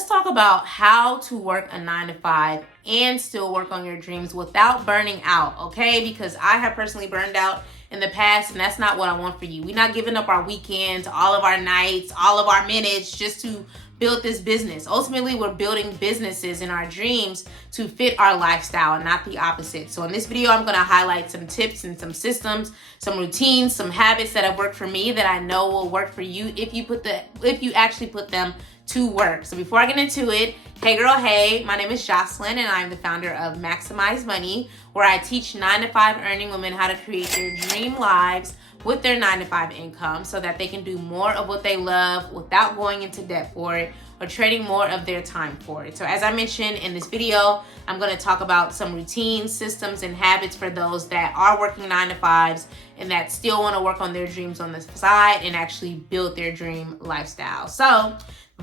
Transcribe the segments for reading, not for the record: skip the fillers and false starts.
let's talk about how to work a 9 to 5 and still work on your dreams without burning out, okay? Because I have personally burned out in the past, and that's not what I want for you. We're not giving up our weekends, all of our nights, all of our minutes just to build this business. Ultimately, we're building businesses in our dreams to fit our lifestyle and not the opposite. So in this video, I'm gonna highlight some tips and some systems, some routines, some habits that have worked for me that I know will work for you if you actually put them to work. So before I get into it, hey girl, hey, my name is Jocelyn and I'm the founder of Maximize Money, where I teach 9 to 5 earning women how to create their dream lives with their 9 to 5 income so that they can do more of what they love without going into debt for it or trading more of their time for it. So as I mentioned in this video, I'm going to talk about some routines, systems, and habits for those that are working 9 to 5s and that still want to work on their dreams on the side and actually build their dream lifestyle. So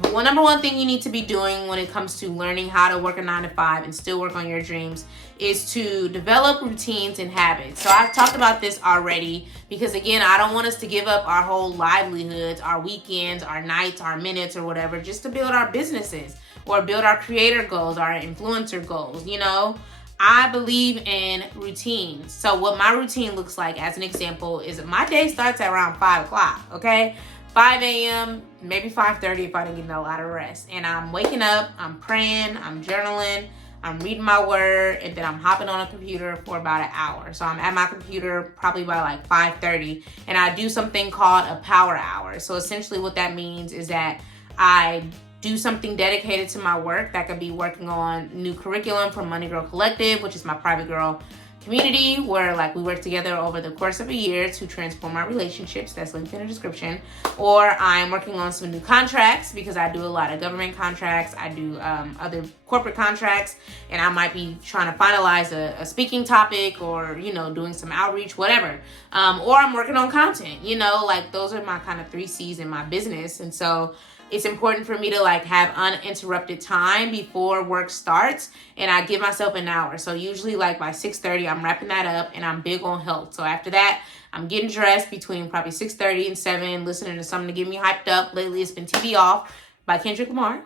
number one thing you need to be doing when it comes to learning how to work a 9 to 5 and still work on your dreams is to develop routines and habits. So I've talked about this already because, again, I don't want us to give up our whole livelihoods, our weekends, our nights, our minutes, or whatever, just to build our businesses or build our creator goals, our influencer goals. You know, I believe in routines. So what my routine looks like, as an example, is my day starts at around 5 o'clock, okay? 5 a.m., maybe 5:30 if I didn't get a lot of rest. And I'm waking up, I'm praying, I'm journaling, I'm reading my word, and then I'm hopping on a computer for about an hour. So I'm at my computer probably by like 5:30, and I do something called a power hour. So essentially what that means is that I do something dedicated to my work. That could be working on new curriculum from Money Girl Collective, which is my private girl community where like we work together over the course of a year to transform our relationships. That's linked in the description. Or I'm working on some new contracts because I do a lot of government contracts. I do other corporate contracts, and I might be trying to finalize a speaking topic or, you know, doing some outreach, whatever. Or I'm working on content, you know, like those are my kind of 3 C's in my business. And so it's important for me to like have uninterrupted time before work starts, and I give myself an hour. So usually like by 6:30, I'm wrapping that up, and I'm big on health. So after that, I'm getting dressed between probably 6:30 and 7, listening to something to get me hyped up. Lately, it's been TV Off by Kendrick Lamar,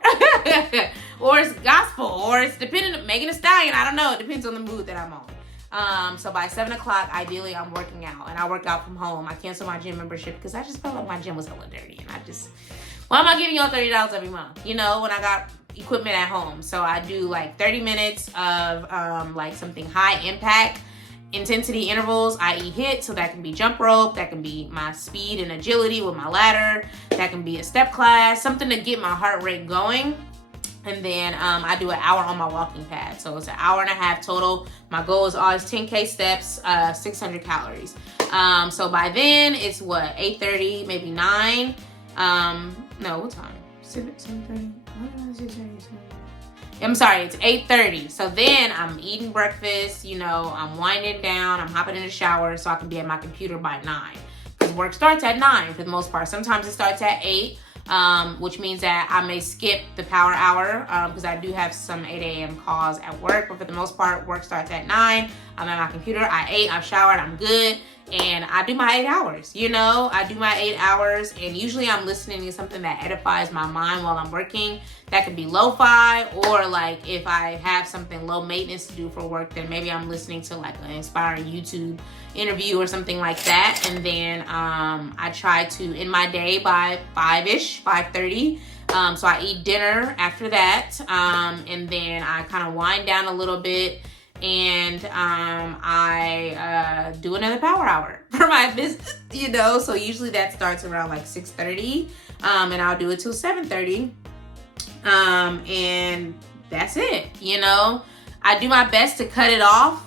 or it's gospel, or it's depending, Megan Thee Stallion. I don't know. It depends on the mood that I'm on. So by 7 o'clock, ideally, I'm working out, and I work out from home. I canceled my gym membership because I just felt like my gym was hella dirty, and why am I giving y'all $30 every month? You know, when I got equipment at home. So I do like 30 minutes of like something high impact intensity intervals, i.e. HIIT. So that can be jump rope, that can be my speed and agility with my ladder, that can be a step class, something to get my heart rate going. And then I do an hour on my walking pad. So it's an hour and a half total. My goal is always 10K steps, 600 calories. So by then it's what, 8:30, maybe 9. No, what time? 7:30? I'm sorry, it's 8:30. So then I'm eating breakfast, you know, I'm winding down, I'm hopping in the shower so I can be at my computer by 9. Because work starts at 9 for the most part. Sometimes it starts at 8, which means that I may skip the power hour because I do have some 8 a.m. calls at work. But for the most part, work starts at 9. I'm at my computer, I ate, I've showered, I'm good. And I do my 8 hours, you know, I do my 8 hours, and usually I'm listening to something that edifies my mind while I'm working. That could be lo-fi, or like if I have something low maintenance to do for work, then maybe I'm listening to like an inspiring YouTube interview or something like that. And then I try to end my day by 5-ish, 5:30. So I eat dinner after that, and then I kind of wind down a little bit. And I do another power hour for my business, you know. So usually that starts around like 6:30, and I'll do it till 7:30, and that's it, you know. I do my best to cut it off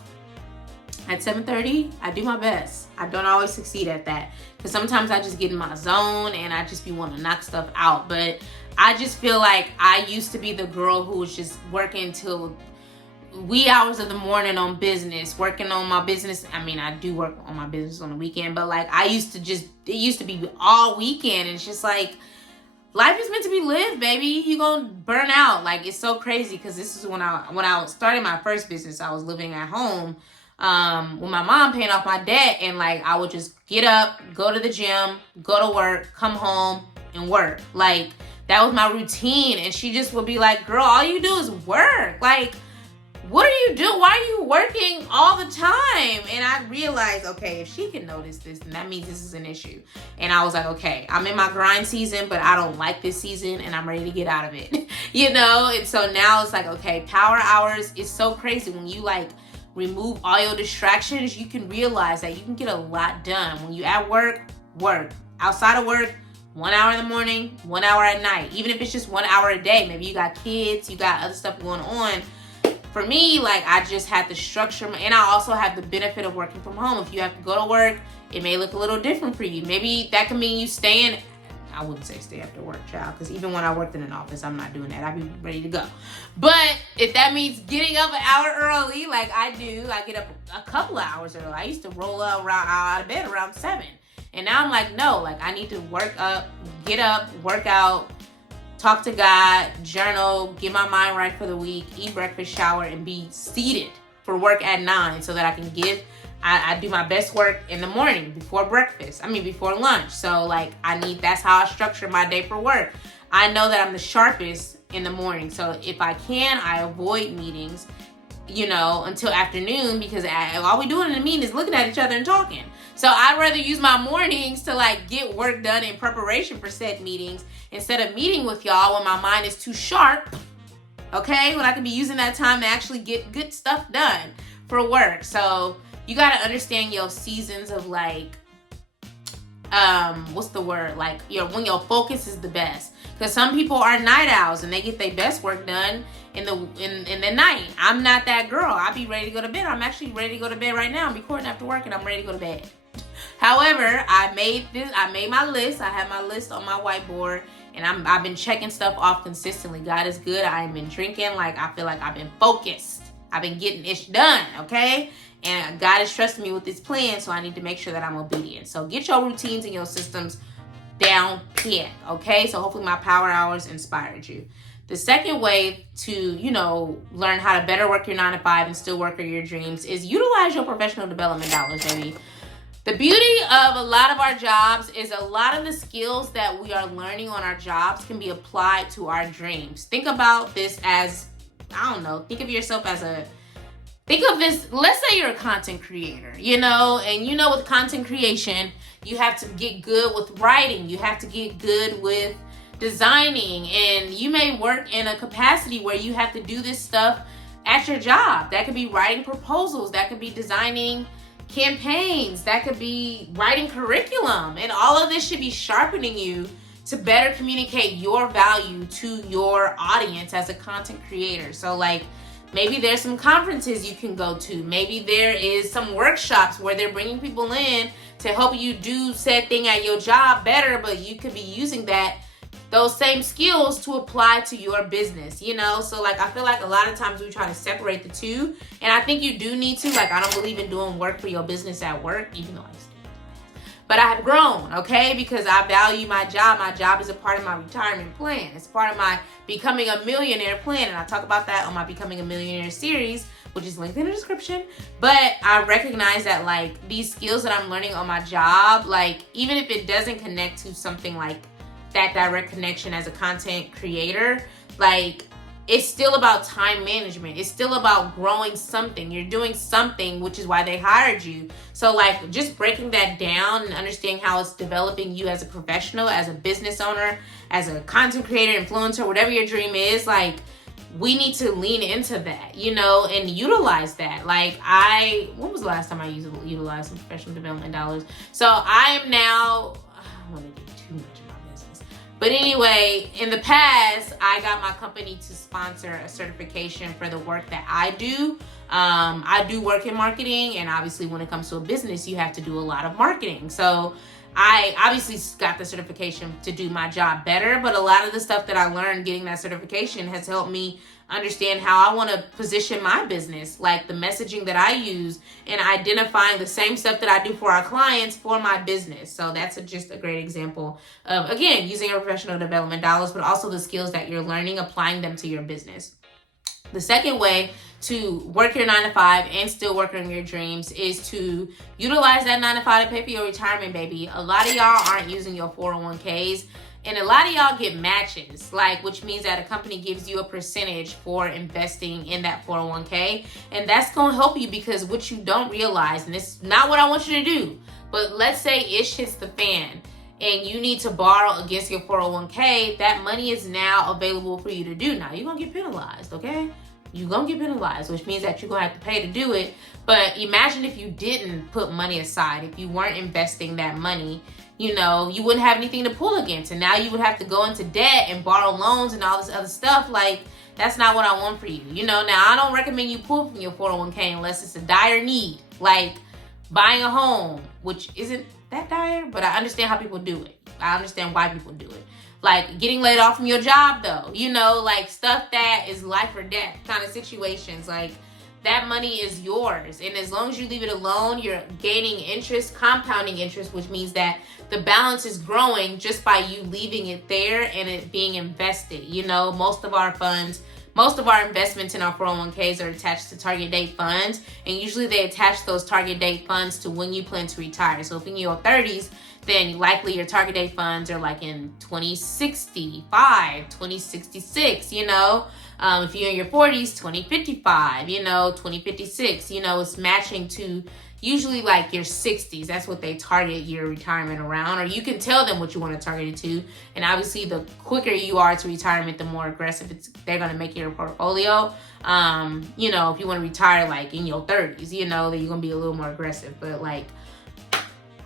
at 7:30. I do my best. I don't always succeed at that because sometimes I just get in my zone and I just be wanting to knock stuff out. But I just feel like I used to be the girl who was just working till wee hours of the morning on business, working on my business. I mean, I do work on my business on the weekend, but like it used to be all weekend. And it's just like, life is meant to be lived, baby. You gonna burn out. Like, it's so crazy because this is when I was starting my first business, I was living at home with my mom paying off my debt. And like, I would just get up, go to the gym, go to work, come home and work. Like, That was my routine. And she just would be like, girl, all you do is work. Like, what are you doing? Why are you working all the time? And I realized, okay, if she can notice this, then that means this is an issue. And I was like, okay, I'm in my grind season, but I don't like this season and I'm ready to get out of it. You know? And so now it's like, okay, power hours is so crazy. When you like remove all your distractions, you can realize that you can get a lot done. When you at work, work. Outside of work, 1 hour in the morning, 1 hour at night. Even if it's just 1 hour a day, maybe you got kids, you got other stuff going on. For me, like, I just had to structure, and I also have the benefit of working from home. If you have to go to work, it may look a little different for you. Maybe that can mean you staying. I wouldn't say stay after work, child, because even when I worked in an office, I'm not doing that. I'd be ready to go. But if that means getting up an hour early, like I do, I get up a couple of hours early. I used to roll out of bed around 7. And now I'm like, no, like I need to get up, work out, talk to God, journal, get my mind right for the week, eat breakfast, shower, and be seated for work at 9 so that I can I do my best work in the morning before before lunch. So like that's how I structure my day for work. I know that I'm the sharpest in the morning. So if I can, I avoid meetings, until afternoon, because all we doing in the meeting is looking at each other and talking. So I'd rather use my mornings to like get work done in preparation for said meetings instead of meeting with y'all when my mind is too sharp, okay? When I can be using that time to actually get good stuff done for work. So you got to understand your seasons of like, what's the word? Like when your focus is the best. Because some people are night owls and they get their best work done in the night. I'm not that girl. I'll be ready to go to bed. I'm actually ready to go to bed right now. I'm recording after work and I'm ready to go to bed. However, I made my list. I have my list on my whiteboard and I've been checking stuff off consistently. God is good. I ain't been drinking. Like I feel like I've been focused. I've been getting ish done, okay? And God is trusting me with this plan, so I need to make sure that I'm obedient. So get your routines and your systems down pat, okay? So hopefully my power hours inspired you. The second way to, learn how to better work your 9 to 5 and still work on your dreams is utilize your professional development dollars, baby. The beauty of a lot of our jobs is a lot of the skills that we are learning on our jobs can be applied to our dreams. Think about this as, think of yourself as think of this, let's say you're a content creator, and with content creation, you have to get good with writing. You have to get good with designing, and you may work in a capacity where you have to do this stuff at your job. That could be writing proposals. That could be designing campaigns. That could be writing curriculum. And all of this should be sharpening you to better communicate your value to your audience as a content creator. So like, maybe there's some conferences you can go to. Maybe there is some workshops where they're bringing people in to help you do said thing at your job better, but you could be using those same skills to apply to your business, So like, I feel like a lot of times we try to separate the two, and I think you do need to. Like, I don't believe in doing work for your business at work, even though I used to. But I have grown, okay? Because I value my job. My job is a part of my retirement plan. It's part of my becoming a millionaire plan. And I talk about that on my Becoming a Millionaire series, which is linked in the description. But I recognize that like these skills that I'm learning on my job, like even if it doesn't connect to something like that direct connection as a content creator, like it's still about time management. It's still about growing something. You're doing something, which is why they hired you. So like just breaking that down and understanding how it's developing you as a professional, as a business owner, as a content creator, influencer, whatever your dream is, like we need to lean into that, and utilize that. Like when was the last time I utilized some professional development dollars? So I am now, I don't want to do too much of my business. But anyway, in the past, I got my company to sponsor a certification for the work that I do. I do work in marketing, and obviously when it comes to a business, you have to do a lot of marketing. So I obviously got the certification to do my job better, but a lot of the stuff that I learned getting that certification has helped me understand how I want to position my business, like the messaging that I use, and identifying the same stuff that I do for our clients for my business. So that's just a great example of, again, using your professional development dollars, but also the skills that you're learning, applying them to your business. The second way to work your 9 to 5 and still work on your dreams is to utilize that 9 to 5 to pay for your retirement, baby. A lot of y'all aren't using your 401ks. And a lot of y'all get matches, like, which means that a company gives you a percentage for investing in that 401k. And that's going to help you, because what you don't realize, and it's not what I want you to do, but let's say ish hits the fan and you need to borrow against your 401k, that money is now available for you to do. Now, you're going to get penalized, okay? You're going to get penalized, which means that you're going to have to pay to do it. But imagine if you didn't put money aside, if you weren't investing that money, you know, you wouldn't have anything to pull against. And now you would have to go into debt and borrow loans and all this other stuff. Like, that's not what I want for you. You know, now I don't recommend you pull from your 401k unless it's a dire need, like buying a home, which isn't that dire, but I understand how people do it. I understand why people do it. Like getting laid off from your job, though, you know, like stuff that is life or death kind of situations. Like, that money is yours. And as long as you leave it alone, you're gaining interest, compounding interest, which means that the balance is growing just by you leaving it there and it being invested. You know, most of our investments in our 401ks are attached to target date funds. And usually they attach those target date funds to when you plan to retire. So if in your 30s, then likely your target date funds are like in 2065, 2066, you know. If you're in your 40s, 2055, you know, 2056, you know, it's matching to usually like your 60s. That's what they target your retirement around. Or you can tell them what you want to target it to. And obviously, the quicker you are to retirement, the more aggressive they're going to make your portfolio. You know, if you want to retire like in your 30s, you know, then you're going to be a little more aggressive. But like,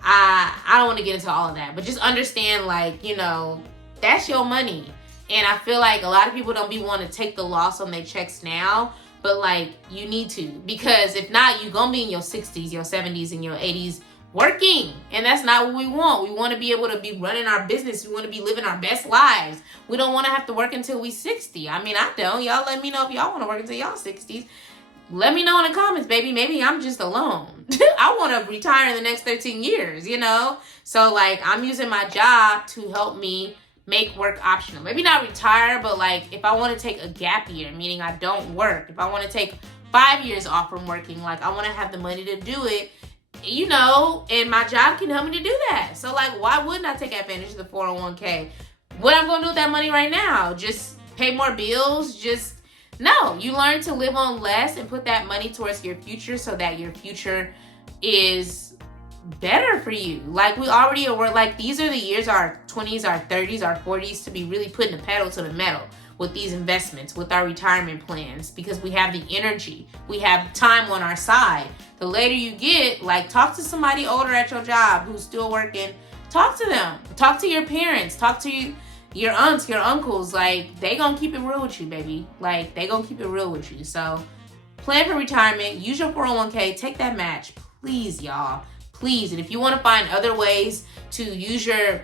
I don't want to get into all of that. But just understand, like, you know, that's your money. And I feel like a lot of people don't want to take the loss on their checks now, but like you need to, because if not, you're going to be in your 60s, your 70s, and your 80s working. And that's not what we want. We want to be able to be running our business. We want to be living our best lives. We don't want to have to work until we 60. I mean, I don't. Y'all let me know if y'all want to work until y'all 60s. Let me know in the comments, baby. Maybe I'm just alone. I want to retire in the next 13 years, you know? So like, I'm using my job to help me make work optional. Maybe not retire, but like if I want to take a gap year, meaning I don't work, if I want to take 5 years off from working, like I want to have the money to do it, you know, and my job can help me to do that. So like, why wouldn't I take advantage of the 401k? What I'm going to do with that money right now? Just pay more bills? No, you learn to live on less and put that money towards your future so that your future is better for you. Like, we already are, like, these are the years, our 20s, our 30s, our 40s, to be really putting the pedal to the metal with these investments, with our retirement plans, because we have the energy, we have time on our side. The later you get, like, talk to somebody older at your job who's still working. Talk to them. Talk to your parents. Talk to your aunts, your uncles. Like, they gonna keep it real with you, baby. Like, they gonna keep it real with you. So plan for retirement. Use your 401k. Take that match, please, y'all. Please. And if you want to find other ways to use your,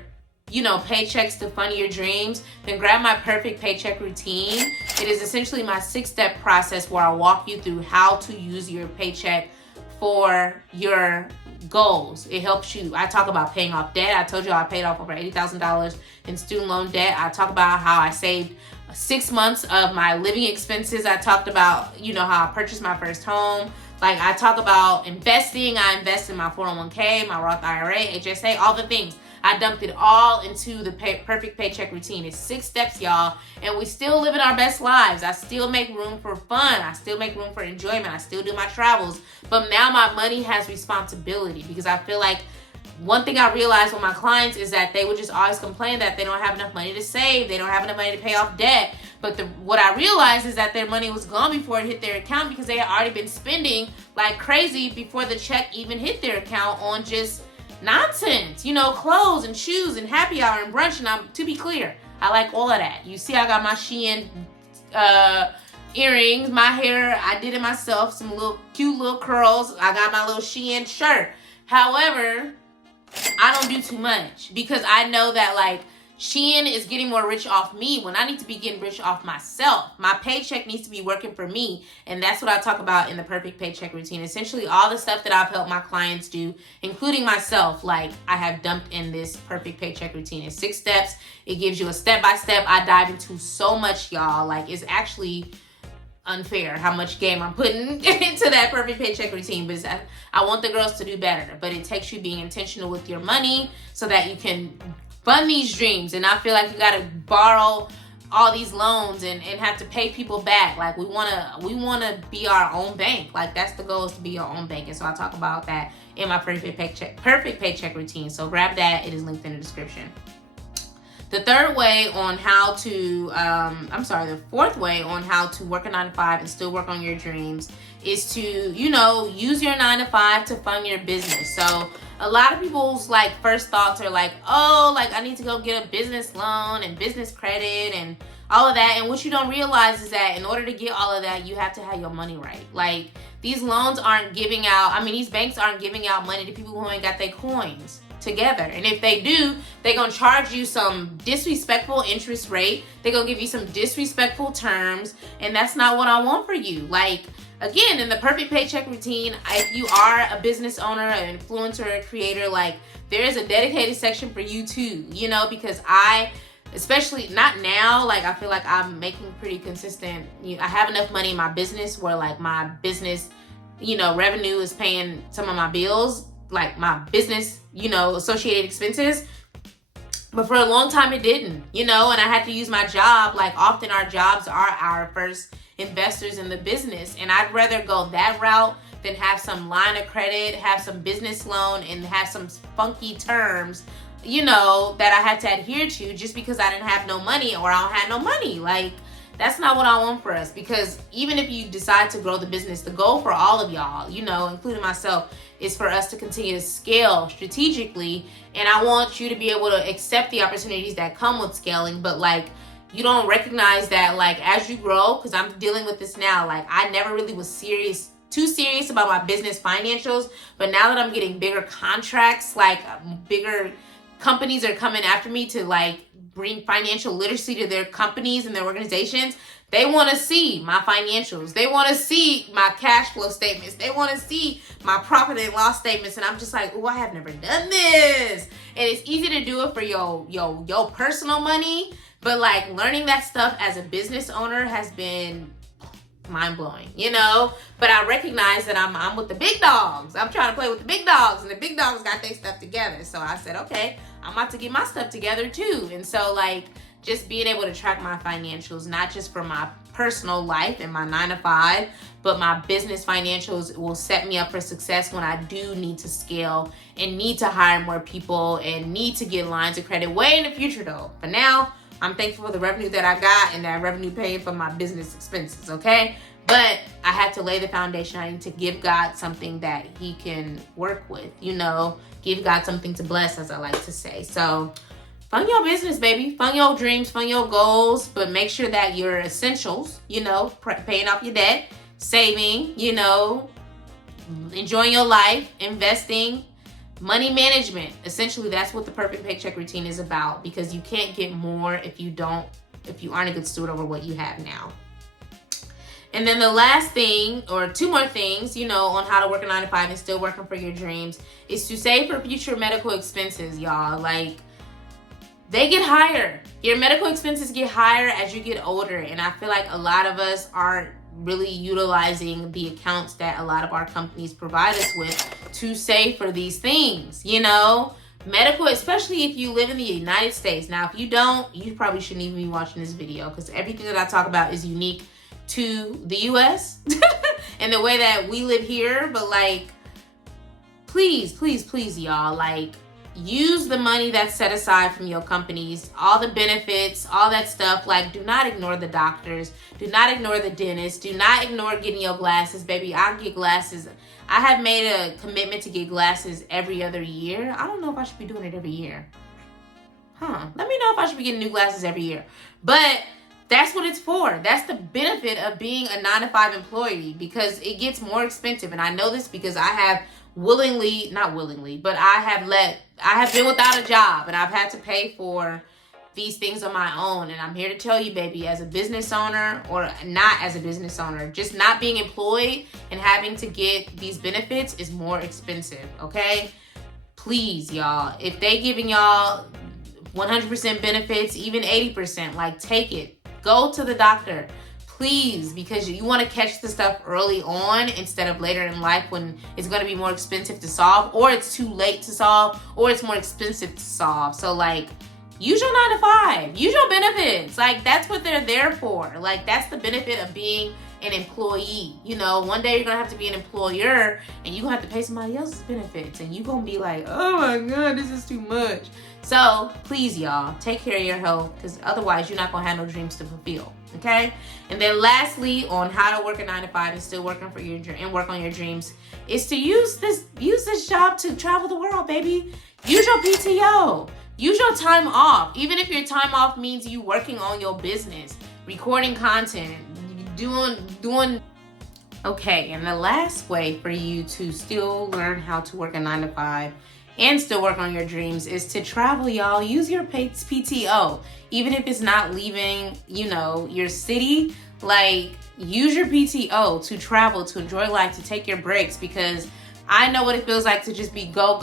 you know, paychecks to fund your dreams, then grab my perfect paycheck routine. It is essentially my 6-step process where I walk you through how to use your paycheck for your goals. It helps you. I talk about paying off debt. I told you I paid off over $80,000 in student loan debt. I talk about how I saved 6 months of my living expenses. I talked about, you know, how I purchased my first home. Like, I talk about investing. I invest in my 401k, my Roth IRA, HSA, all the things. I dumped it all into the perfect paycheck routine. It's 6 steps, y'all, and we still living our best lives. I still make room for fun. I still make room for enjoyment. I still do my travels. But now my money has responsibility, because I feel like one thing I realized with my clients is that they would just always complain that they don't have enough money to save. They don't have enough money to pay off debt. But what I realized is that their money was gone before it hit their account, because they had already been spending like crazy before the check even hit their account on just nonsense, you know, clothes and shoes and happy hour and brunch. And to be clear, I like all of that. You see, I got my Shein earrings, my hair, I did it myself, some little cute little curls. I got my little Shein shirt. However, I don't do too much, because I know that like Shein is getting more rich off me when I need to be getting rich off myself. My paycheck needs to be working for me. And that's what I talk about in the perfect paycheck routine. Essentially, all the stuff that I've helped my clients do, including myself, like I have dumped in this perfect paycheck routine. It's 6 steps. It gives you a step-by-step. I dive into so much, y'all. Like, it's actually unfair how much game I'm putting into that perfect paycheck routine, but I want the girls to do better. But it takes you being intentional with your money so that you can fund these dreams and not feel like you gotta borrow all these loans and have to pay people back. Like we wanna be our own bank. Like that's the goal, is to be your own bank. And so I talk about that in my perfect paycheck routine. So grab that. It is linked in the description. The fourth way on how to work a 9 to 5 and still work on your dreams is to, use your 9 to 5 to fund your business. So a lot of people's first thoughts are I need to go get a business loan and business credit and all of that. And what you don't realize is that in order to get all of that, you have to have your money right. These loans aren't giving out, these banks aren't giving out money to people who ain't got their coins together. And if they do, they're gonna charge you some disrespectful interest rate. They're gonna give you some disrespectful terms, and that's not what I want for you. Again, in the perfect paycheck routine, if you are a business owner, an influencer, a creator, there is a dedicated section for you too, because especially not now, I feel like I'm making pretty consistent, I have enough money in my business where my business, revenue is paying some of my bills, my business, associated expenses. But for a long time it didn't, and I had to use my job. Often our jobs are our first investors in the business. And I'd rather go that route than have some line of credit, have some business loan, and have some funky terms, that I had to adhere to just because I didn't have no money or I don't have no money. That's not what I want for us, because even if you decide to grow the business, the goal for all of y'all, including myself, is for us to continue to scale strategically. And I want you to be able to accept the opportunities that come with scaling, but you don't recognize that as you grow, because I'm dealing with this now. I never really was too serious about my business financials, but now that I'm getting bigger contracts, bigger companies are coming after me to bring financial literacy to their companies and their organizations. They want to see my financials. They want to see my cash flow statements. They want to see my profit and loss statements. And I'm just oh, I have never done this. And it's easy to do it for your personal money, but learning that stuff as a business owner has been mind-blowing, but I recognize that I'm with the big dogs. I'm trying to play with the big dogs, and the big dogs got their stuff together. So I said, okay, I'm about to get my stuff together too. And so just being able to track my financials, not just for my personal life and my 9 to 5, but my business financials will set me up for success when I do need to scale and need to hire more people and need to get lines of credit way in the future though. For now, I'm thankful for the revenue that I got and that revenue paying for my business expenses, okay? But I had to lay the foundation. I need to give God something that he can work with, give God something to bless, as I like to say. So fund your business, baby. Fund your dreams, fund your goals, but make sure that your essentials, paying off your debt, saving, enjoying your life, investing, money management. Essentially, that's what the perfect paycheck routine is about, because you can't get more if you aren't a good steward over what you have now. And then the last thing, or two more things, on how to work a 9 to 5 and still working for your dreams, is to save for future medical expenses, y'all. They get higher. Your medical expenses get higher as you get older. And I feel like a lot of us aren't really utilizing the accounts that a lot of our companies provide us with to save for these things, medical, especially if you live in the United States. Now, if you don't, you probably shouldn't even be watching this video, because everything that I talk about is unique to the US and the way that we live here. But please, y'all, use the money that's set aside from your companies, all the benefits, all that stuff. Do not ignore the doctors. Do not ignore the dentist. Do not ignore getting your glasses, baby. I get glasses. I have made a commitment to get glasses every other year. I don't know if I should be doing it every year. Let me know if I should be getting new glasses every year. But that's what it's for. That's the benefit of being a 9 to 5 employee, because it gets more expensive. And I know this because I have not willingly, but I have been without a job, and I've had to pay for these things on my own. And I'm here to tell you, baby, as a business owner, or not as a business owner, just not being employed and having to get these benefits is more expensive, okay? Please, y'all, if they giving y'all 100% benefits, even 80%, take it. Go to the doctor, please, because you want to catch the stuff early on instead of later in life when it's going to be more expensive to solve, or it's too late to solve, or it's more expensive to solve. So use your 9 to 5. Use your benefits. Like, that's what they're there for. Like, that's the benefit of being an employee. You know, one day you're gonna have to be an employer and you're gonna have to pay somebody else's benefits, and you're gonna be like, oh my God, this is too much. So please, y'all, take care of your health, because otherwise you're not gonna have no dreams to fulfill. Okay? And then lastly, on how to work a 9 to 5 and still working for your and work on your dreams, is to use this job to travel the world, baby. Use your PTO. Use your time off. Even if your time off means you working on your business, recording content, doing. Okay, and the last way for you to still learn how to work a 9 to 5 and still work on your dreams is to travel, y'all. Use your PTO. Even if it's not leaving, you know, your city, like, use your PTO to travel, to enjoy life, to take your breaks, because I know what it feels like to just be go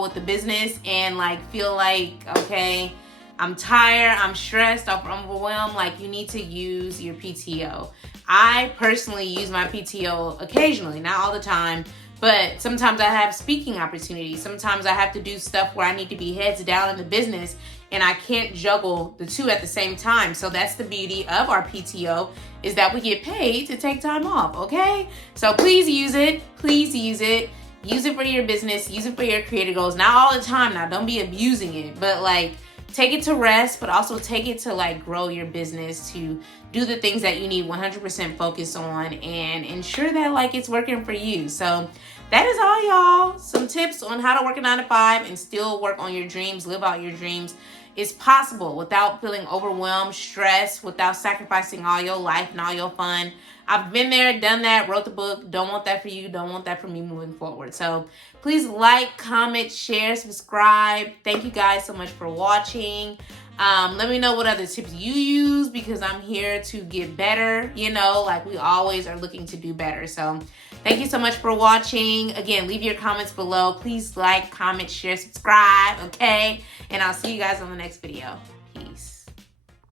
with the business and like feel like, okay, I'm tired, I'm stressed, I'm overwhelmed. Like, you need to use your PTO. I personally use my PTO occasionally, not all the time, but sometimes I have speaking opportunities. Sometimes I have to do stuff where I need to be heads down in the business and I can't juggle the two at the same time. So that's the beauty of our PTO, is that we get paid to take time off, okay? So please use it. Please use it. Use it for your business. Use it for your creative goals. Not all the time now. Don't be abusing it. But like, take it to rest, but also take it to like grow your business, to do the things that you need 100% focus on and ensure that like it's working for you. So that is all, y'all. Some tips on how to work a 9 to 5 and still work on your dreams, live out your dreams. It's possible without feeling overwhelmed, stressed, without sacrificing all your life and all your fun. I've been there, done that, wrote the book. Don't want that for you. Don't want that for me moving forward. So please like, comment, share, subscribe. Thank you guys so much for watching. Let me know what other tips you use, because I'm here to get better. You know, like, we always are looking to do better. So thank you so much for watching. Again, leave your comments below. Please like, comment, share, subscribe, okay? And I'll see you guys on the next video.